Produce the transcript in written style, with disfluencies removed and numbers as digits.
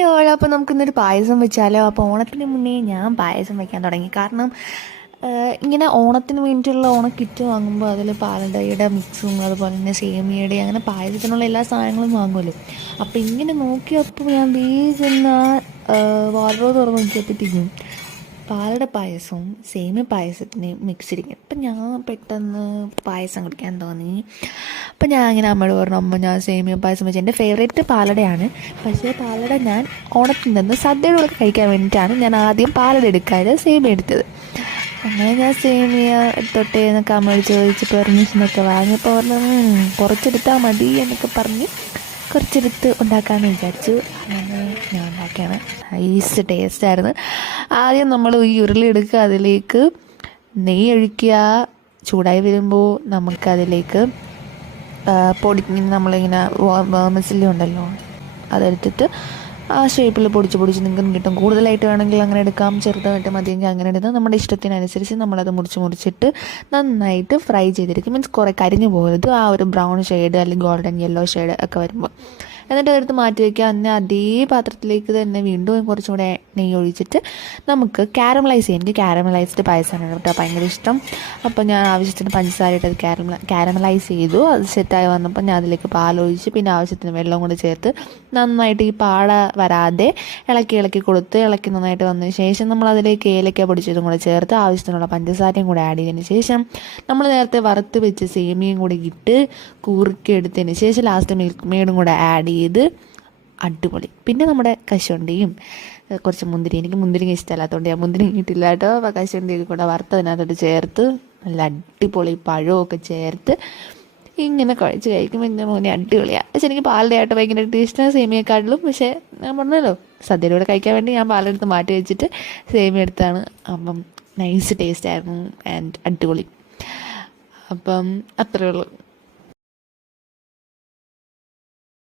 Hi all, അപ്പോൾ നമുക്കിന്നൊരു പായസം വെച്ചാലോ. അപ്പോൾ ഓണത്തിന് മുന്നേ ഞാൻ പായസം വയ്ക്കാൻ തുടങ്ങി. കാരണം ഇങ്ങനെ ഓണത്തിന് വേണ്ടിയിട്ടുള്ള ഓണക്കിറ്റ് വാങ്ങുമ്പോൾ അതിൽ പാലടയുടെ മിക്സും അതുപോലെ തന്നെ സേമിയയുടെ അങ്ങനെ പായസത്തിനുള്ള എല്ലാ സാധനങ്ങളും വാങ്ങുമല്ലോ. അപ്പോൾ ഇങ്ങനെ നോക്കിയപ്പോൾ ഞാൻ വേഗം വാർഡ്രോബ് തുറന്ന് നോക്കിയപ്പോഴത്തേക്കും പാലട പായസവും സേമിയ പായസത്തിനെയും മിക്സ് ഇരിക്കും. അപ്പം ഞാൻ പെട്ടെന്ന് പായസം കുടിക്കാൻ തോന്നി. അപ്പം ഞാൻ അങ്ങനെ അമ്മയോട് പറഞ്ഞു, അമ്മ ഞാൻ സേമിയ പായസം വെച്ച് എൻ്റെ ഫേവറേറ്റ് പാലടയാണ്. പക്ഷേ പാലട ഞാൻ ഓണത്തിൽ നിന്ന് സദ്യയുടെ കൂടെ കഴിക്കാൻ വേണ്ടിയിട്ടാണ് ഞാൻ ആദ്യം പാലട എടുക്കാതെ സേമിയ എടുത്തത്. അങ്ങനെ ഞാൻ സേമിയ എടുത്തോട്ടെ എന്നൊക്കെ അമ്മയോട് ചോദിച്ച് പെർമിഷനൊക്കെ വാങ്ങിയപ്പോൾ പറഞ്ഞു കുറച്ചെടുത്താൽ മതി എന്നൊക്കെ പറഞ്ഞ് കുറച്ചെടുത്ത് ഉണ്ടാക്കാമെന്ന് വിചാരിച്ചു. അങ്ങനെ ഞാൻ ഉണ്ടാക്കിയാണ്. നൈസ് ടേസ്റ്റായിരുന്നു. ആദ്യം നമ്മൾ ഈ ഉരുളി എടുക്കുക, അതിലേക്ക് നെയ്യ് ഒഴിക്കുക. ചൂടായി വരുമ്പോൾ നമുക്കതിലേക്ക് നമ്മളിങ്ങനെ വേർമിസെല്ലി ഉണ്ടല്ലോ അതെടുത്തിട്ട് ആ ഷേപ്പിൽ പൊടിച്ച് നിങ്ങൾക്ക് കിട്ടും. കൂടുതലായിട്ട് വേണമെങ്കിൽ അങ്ങനെ എടുക്കാം, ചെറുതായിട്ട് മതിയെങ്കിൽ അങ്ങനെ എടുത്താൽ നമ്മുടെ ഇഷ്ടത്തിനനുസരിച്ച് നമ്മളത് മുറിച്ചിട്ട് നന്നായിട്ട് ഫ്രൈ ചെയ്തെടുക്കും. മീൻസ് കുറേ കരിഞ്ഞു പോകരുത്. ആ ഒരു ബ്രൗൺ ഷെയ്ഡ് അല്ലെങ്കിൽ ഗോൾഡൻ യെല്ലോ ഷെയ്ഡ് ഒക്കെ വരുമ്പോൾ എന്നിട്ട് അതെടുത്ത് മാറ്റി വയ്ക്കുക. അന്ന് അതേ പാത്രത്തിലേക്ക് തന്നെ വീണ്ടും കുറച്ചും കൂടെ നെയ്യ് ഒഴിച്ചിട്ട് നമുക്ക് കാരമലൈസ് ചെയ്യാം. എനിക്ക് കാരമലൈസ്ഡ് പായസമാണ് കേട്ടോ ഭയങ്കര ഇഷ്ടം. അപ്പോൾ ഞാൻ ആവശ്യത്തിന് പഞ്ചസാരയിട്ട് അത് കാരമലൈസ് ചെയ്തു. അത് സെറ്റായി വന്നപ്പോൾ ഞാൻ അതിലേക്ക് പാലൊഴിച്ച് പിന്നെ ആവശ്യത്തിന് വെള്ളം കൂടെ ചേർത്ത് നന്നായിട്ട് ഈ പാട വരാതെ ഇളക്കി കൊടുത്ത് ഇളക്കി നന്നായിട്ട് വന്നതിന് ശേഷം നമ്മൾ അതിലേക്ക് ഏലക്ക പൊടിച്ചതും കൂടെ ചേർത്ത് ആവശ്യത്തിനുള്ള പഞ്ചസാരയും കൂടെ ആഡ് ചെയ്തതിന് ശേഷം നമ്മൾ നേരത്തെ വറുത്ത് വെച്ച് സേമിയയും കൂടെ ഇട്ട് കുറുക്കി എടുത്തതിന് ശേഷം ലാസ്റ്റ് മിൽക്ക് മെയ്ഡും കൂടെ ആഡ് ചെയ്ത് അടിപൊളി. പിന്നെ നമ്മുടെ കശുവണ്ടിയും കുറച്ച് മുന്തിരി, എനിക്ക് മുന്തിരിങ്ങ ഇഷ്ടമല്ലാത്തതുകൊണ്ട് ഞാൻ മുന്തിരിങ്ങ ഇട്ടില്ല കേട്ടോ. അപ്പോൾ കശുവണ്ടിയൊക്കെ കൂടെ വറുത്തതിനകത്തോട്ട് ചേർത്ത് നല്ല അടിപൊളി പഴമൊക്കെ ചേർത്ത് ഇങ്ങനെ കുഴച്ച് കഴിക്കുമ്പോൾ എൻ്റെ മോനെ അടിപൊളിയാണ്. പക്ഷെ എനിക്ക് പാലട ആയിട്ട് ഭയങ്കര ഇഷ്ടമാണ് സേമിയക്കാട്ടിലും. പക്ഷേ ഞാൻ പറഞ്ഞല്ലോ സദ്യയുടെ കൂടെ കഴിക്കാൻ വേണ്ടി ഞാൻ പാലെടുത്ത് മാറ്റി വെച്ചിട്ട് സേമിയ എടുത്താണ്. അപ്പം നൈസ് ടേസ്റ്റ് ആയിരുന്നു ആൻഡ് അടിപൊളി. അപ്പം അത്രയേ ഉള്ളൂ.